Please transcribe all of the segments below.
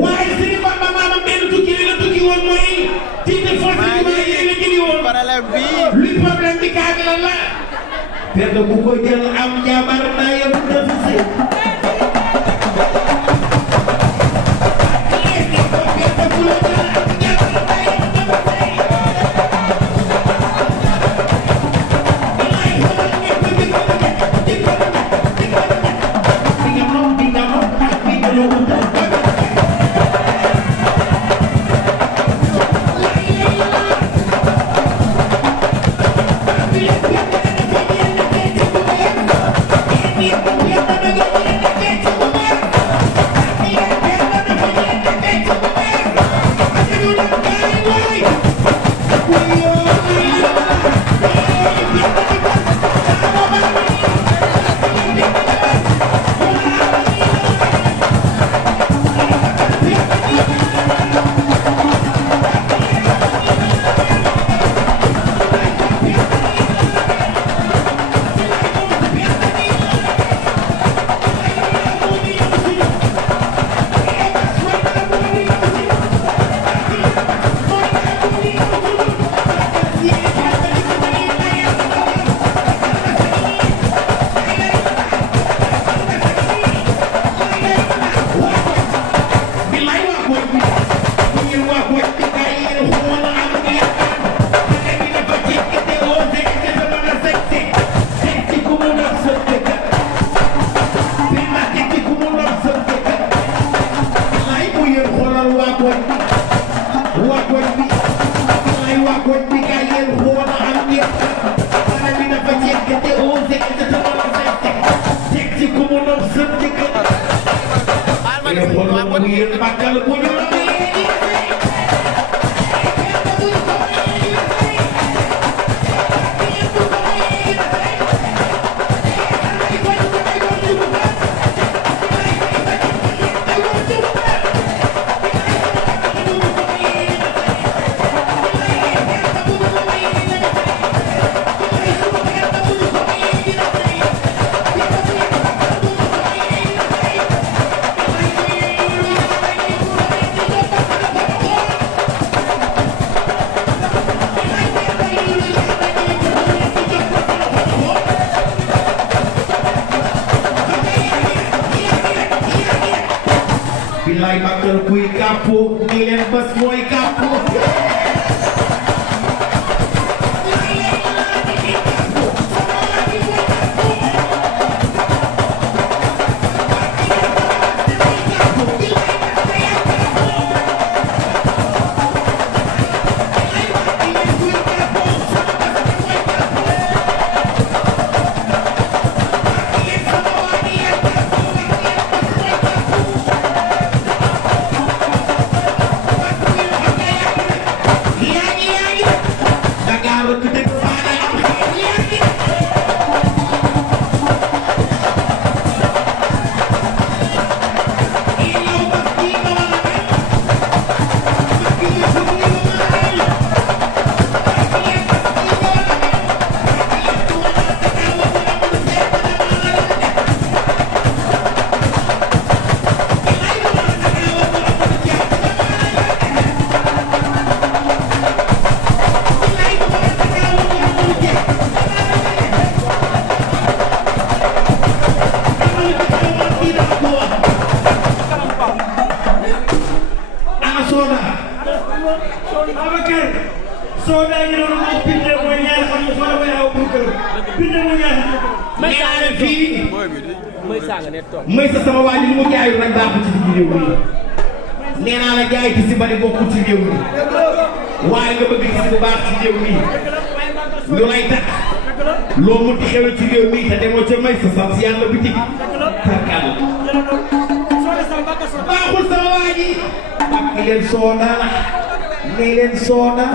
waaye Serigne Bamba maanaam benn tukki li la tukki woon mooy titre foncier bi yéen a jëli woon luy problème bi kaa bi lan la benn bu ko jël am jabar naa yem dafa sëy waa koñ bi ay waa koñ bi kay yéen xool am ngeen xale bi dafa jekk te osé te tamal teg ci ku mu noom sën ci kër yéen xool mu yéen màggal bu ñu la bilaay màggal kuy kàppu ni leen bés mooy kàppu Soda yi noonu moom pinte mooy ñaari xam ne Soda mooy aw pour kër pinte mooy ñaari may saa fii may saa nga ne toog may sa sama waa ji li mu jaayu rek baaxul ci digg réew mi nee naa la jaay ci si bari bokkul ci réew mi waaye nga bëgg gis bu baax ci réew mi lu lay tax loo munti xewal ci réew mi te demoo ca may sa sant yàlla bitig tarkal baaxul sama waa ji ak leen Soda nee leen Soda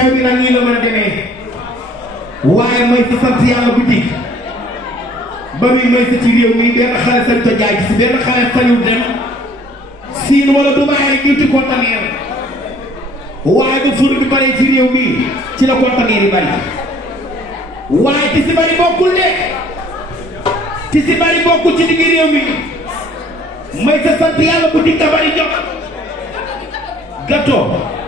xew bi nag nii la mën a demee waaye may sa sant yàlla boutique ba muy may sa ci réew mi benn xale sañ ko jaay si benn xale sañul dem Siin wala Dubaay rek ñu ci conteneur waaye bu fur bi bari ci réew mi ci la conteneur yi bari waaye ci si bari bokkul de ci si bari bokkul ci digg réew mi may sa sant yàlla boutique ka bari jox gâteau